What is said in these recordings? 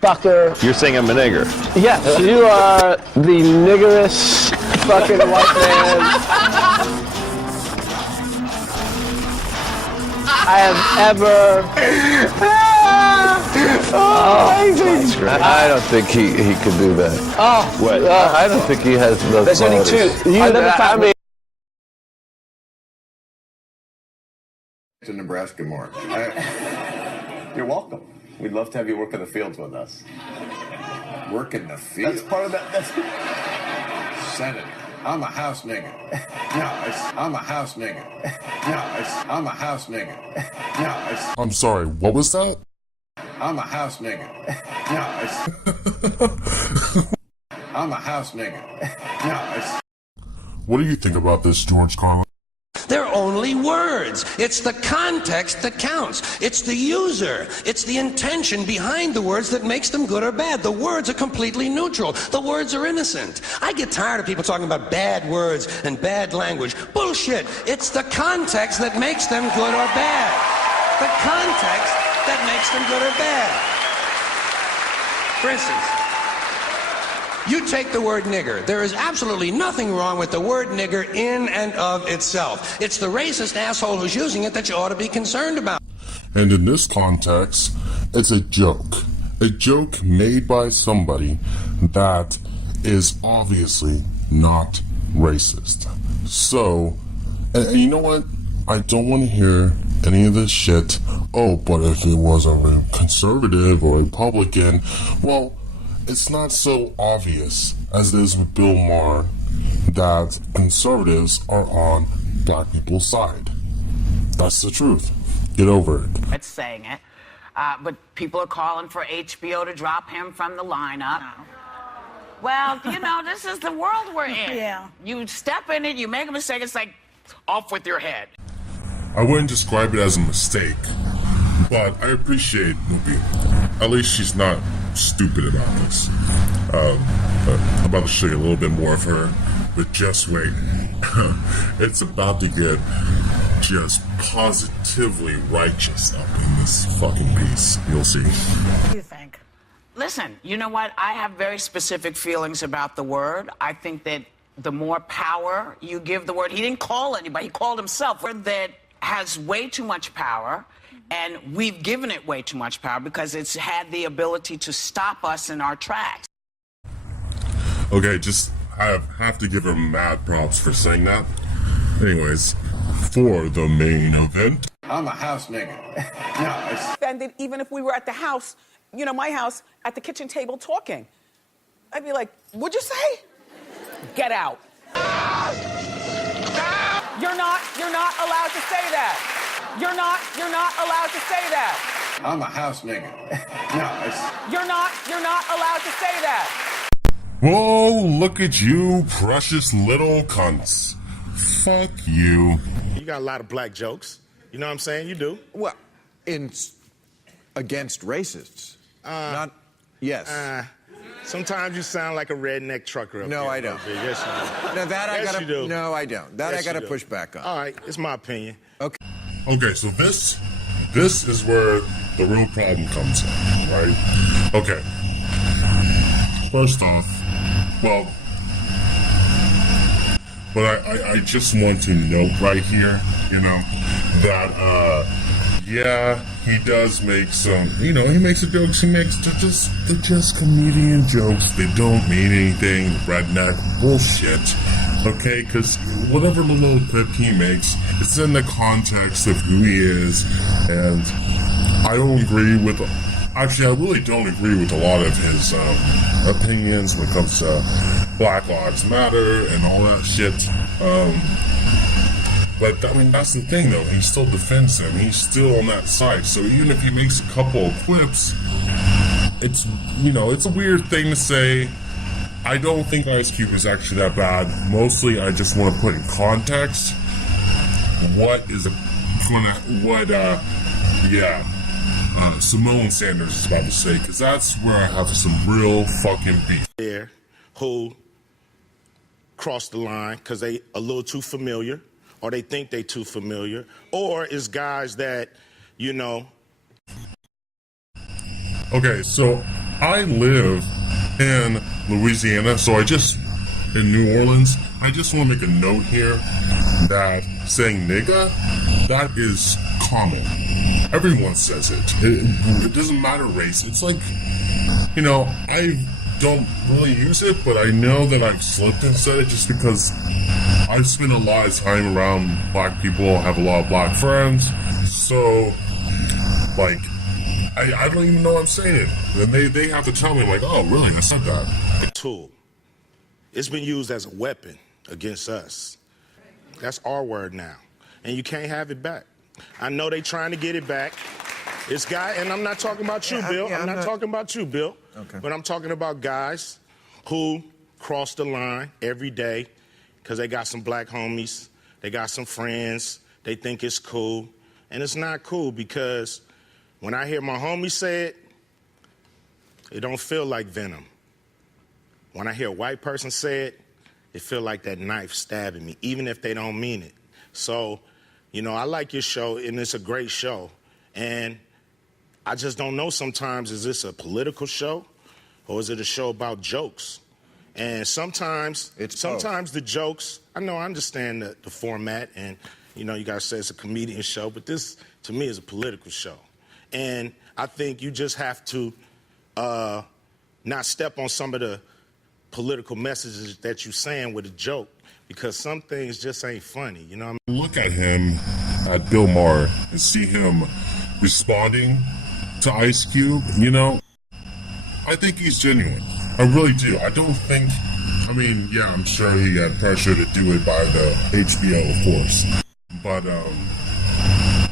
Fucker. You're saying I'm a nigger? Yes, you are the niggerest fucking white man I have ever. I don't think he could do that. Oh, what? I don't think he has those there's qualities. only two. I mean, to Nebraska more. You're welcome. We'd love to have you work in the fields with us. Work in the fields? That's part of that. That's Senator. I'm a house nigger. No, I'm a house nigger. No, I'm a house nigger. No, I'm sorry, what was that? I'm a house nigger. No, I'm a house nigger. No, What do you think about this, George Carlin? They're only words. It's the context that counts. It's the user. It's the intention behind the words that makes them good or bad. The words are completely neutral. The words are innocent. I get tired of people talking about bad words and bad language. Bullshit. It's the context that makes them good or bad. The context that makes them good or bad. For instance, you take the word nigger. There is absolutely nothing wrong with the word nigger in and of itself. It's the racist asshole who's using it that you ought to be concerned about. And in this context, it's a joke. A joke made by somebody that is obviously not racist. So, and you know what? I don't want to hear any of this shit. Oh, but if it was a conservative or Republican, well, it's not so obvious as it is with Bill Maher that conservatives are on black people's side. That's the truth. Get over it. It's saying it. But people are calling for HBO to drop him from the lineup. No. Well, you know, this is the world we're in. Yeah. You step in it, you make a mistake, it's like, off with your head. I wouldn't describe it as a mistake, but I appreciate Whoopi. At least she's not stupid about this. I'm about to show you a little bit more of her, but just wait. It's about to get just positively righteous up in this fucking piece. You'll see. What do you think? Listen, you know what? I have very specific feelings about the word. I think that the more power you give the word, he didn't call anybody, he called himself, word that has way too much power. And we've given it way too much power because it's had the ability to stop us in our tracks. Okay, I have to give her mad props for saying that. Anyways, for the main event. I'm a house nigger. No, offended even if we were at the house, you know, my house, at the kitchen table talking. I'd be like, what'd you say? Get out. You're not allowed to say that. You're not allowed to say that. I'm a house nigger. No, You're not allowed to say that. Whoa, look at you, precious little cunts. Fuck you. You got a lot of black jokes. You know what I'm saying? You do. Well, against racists. Not, yes. Sometimes you sound like a redneck trucker up No, there. I don't. Yes, you do. No, that Yes, I gotta. you do. No, I don't. That Yes, I gotta you do. push back on. All right, it's my opinion. Okay. Okay, so this is where the real problem comes in, right? Okay. First off, well, but I just want to note right here, you know, that, yeah, he does make some, you know, he makes the jokes, they're just comedian jokes, they don't mean anything, redneck bullshit, okay, because whatever little clip he makes, it's in the context of who he is, and I don't agree with, actually, I really don't agree with a lot of his opinions when it comes to Black Lives Matter and all that shit, but, I mean, that's the thing, though. He still defends him. He's still on that side. So even if he makes a couple of clips, it's, you know, it's a weird thing to say. I don't think Ice Cube is actually that bad. Mostly, I just want to put in context Simone Sanders is about to say, because that's where I have some real fucking beef. There, who cross the line because they a little too familiar, or they think they too familiar, or it's guys that, you know. Okay, so I live in Louisiana, so in New Orleans, I just want to make a note here that saying nigga, that is common. Everyone says it. It doesn't matter race. It's like, I don't really use it, but I know that I've slipped and said it just because I've spent a lot of time around black people, have a lot of black friends, so, like, I don't even know I'm saying it. And they have to tell me, like, oh, really, I said that. A tool. It's been used as a weapon against us. That's our word now. And you can't have it back. I know they trying to get it back. And I'm not talking about you, Bill. I'm not talking about you, Bill. Okay. But I'm talking about guys who cross the line every day because they got some black homies, they got some friends, they think it's cool. And it's not cool because when I hear my homies say it, it don't feel like venom. When I hear a white person say it, it feel like that knife stabbing me, even if they don't mean it. So, I like your show, and it's a great show. And I just don't know sometimes, is this a political show or is it a show about jokes? And sometimes the jokes, I understand the format, and, you guys say it's a comedian show, but this, to me, is a political show. And I think you just have to not step on some of the political messages that you're saying with a joke, because some things just ain't funny, Look at him, at Bill Maher, and see him responding to Ice Cube, I think he's genuine. I really do. I don't think, I'm sure he got pressure to do it by the HBO, of course. But,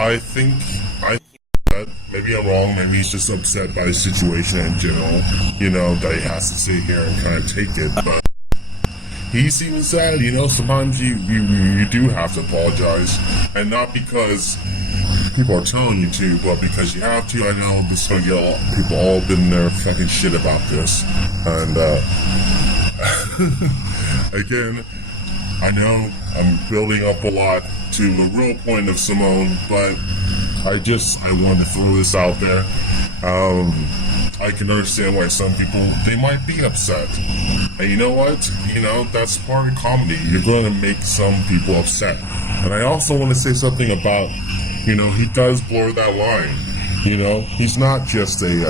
I think that maybe I'm wrong, maybe he's just upset by the situation in general, that he has to sit here and kind of take it, but he's even sad, sometimes you do have to apologize, and not because people are telling you to, but because you have to. I know this is gonna get a lot of people all been there fucking shit about this, and again, I know I'm building up a lot to the real point of Simone, but I wanted to throw this out there. I can understand why some people, they might be upset. And you know what? That's part of comedy. You're going to make some people upset. And I also want to say something about, he does blur that line. He's not just making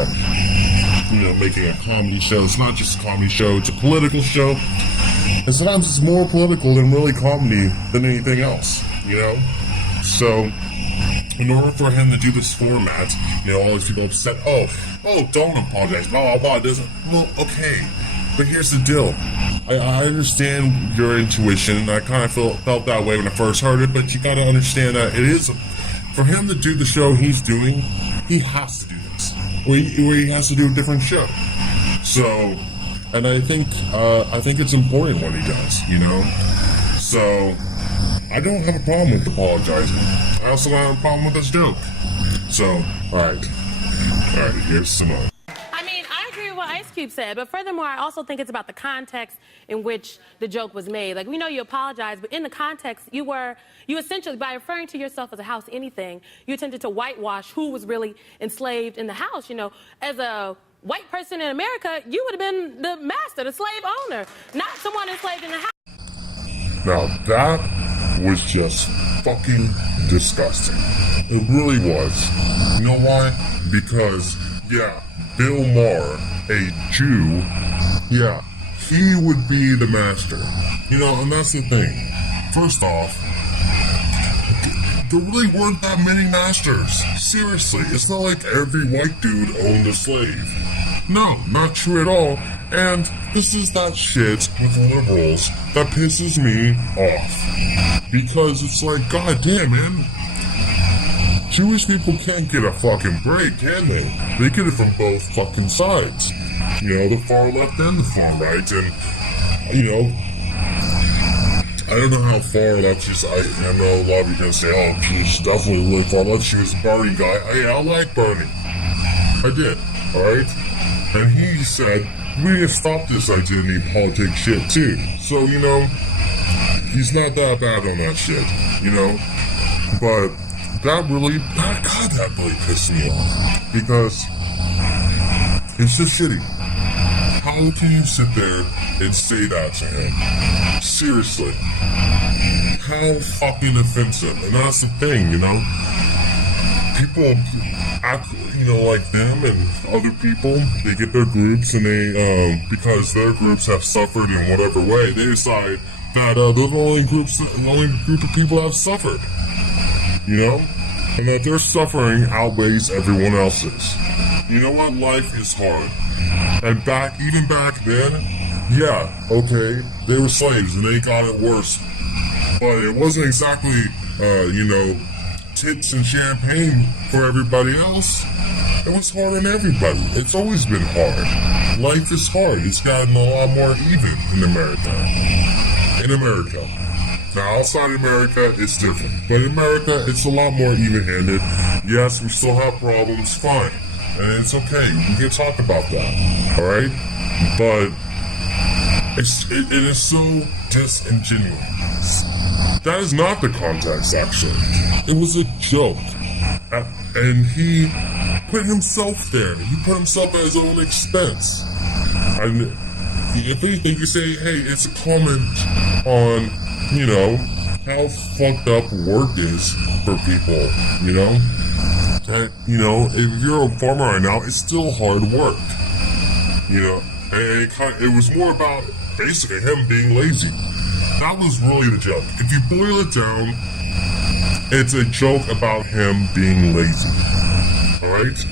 a comedy show. It's not just a comedy show. It's a political show. And sometimes it's more political than really comedy than anything else, So, in order for him to do this format, all these people upset, oh, don't apologize, blah, blah, blah, well, okay, but here's the deal. I understand your intuition, and I kind of felt that way when I first heard it, but you gotta understand that it is, for him to do the show he's doing, he has to do this, or he has to do a different show. So, and I think it's important what he does, So, I don't have a problem with apologizing. I also don't have a problem with this joke. So, alright, here's Simone. I agree with what Ice Cube said, but furthermore, I also think it's about the context in which the joke was made. Like, we know you apologized, but in the context, you essentially, by referring to yourself as a house anything, you attempted to whitewash who was really enslaved in the house. As a white person in America, you would have been the master, the slave owner, not someone enslaved in the house. Now that was just fucking disgusting. It really was. You know why? Because, Bill Maher, a Jew, he would be the master. And that's the thing. First off, there really weren't that many masters. Seriously, it's not like every white dude owned a slave. No, not true at all. And this is that shit with liberals that pisses me off. Because it's like, goddamn, man. Jewish people can't get a fucking break, can they? They get it from both fucking sides. The far left and the far right. And, I don't know how far left she is. I know a lot of you are going to say, oh, she's definitely really far left. She was a Bernie guy. I like Bernie. I did, alright? And he said, we need to stop this identity politics shit too. So, he's not that bad on that shit, But that really pissed me off. Because, It's just shitty. How can you sit there and say that to him? Seriously. How fucking offensive. And that's the thing, you know? People act, you know, like them and other people. They get their groups and they, because their groups have suffered in whatever way, they decide that those are the only group of people that have suffered. You know? And that their suffering outweighs everyone else's. You know what? Life is hard. And even back then, yeah, okay, they were slaves and they got it worse. But it wasn't exactly, you know, tits and champagne for everybody else. It was hard on everybody. It's always been hard. Life is hard. It's gotten a lot more even in America. In America. Now, outside America, it's different. But in America, it's a lot more even-handed. Yes, we still have problems, fine. And it's okay. We can talk about that. Alright? But it is so disingenuous. That is not the context, actually. It was a joke. And he put himself there. He put himself at his own expense. And if anything, you say, hey, it's a comment on, you know, how fucked up work is for people, you know? That, you know, if you're a farmer right now, it's still hard work. You know, and it was more about basically him being lazy. That was really the joke. If you boil it down, it's a joke about him being lazy. Alright?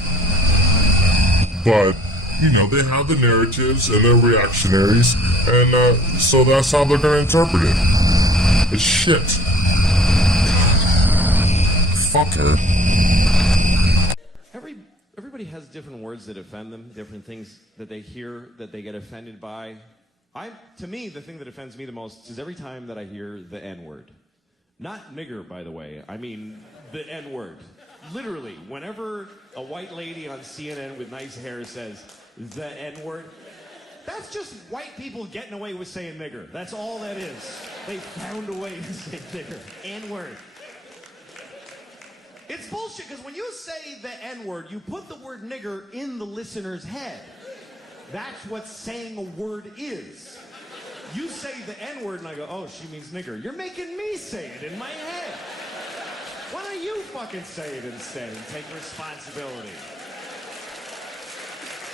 But, you know, they have the narratives and they're reactionaries, and so that's how they're gonna interpret it. It's shit. Fuck it. Everybody has different words that offend them, different things that they hear that they get offended by. To me, the thing that offends me the most is every time that I hear the N-word. Not nigger, by the way. I mean the N-word. Literally, whenever a white lady on CNN with nice hair says the N-word, that's just white people getting away with saying nigger. That's all that is. They found a way to say nigger. N-word. It's bullshit, because when you say the N-word, you put the word nigger in the listener's head. That's what saying a word is. You say the N-word and I go, oh, she means nigger. You're making me say it in my head. Why don't you fucking say it instead and take responsibility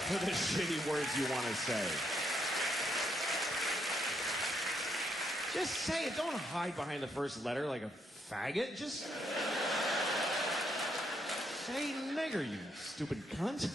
for the shitty words you want to say? Just say it. Don't hide behind the first letter like a faggot. Just say nigger, you stupid cunt.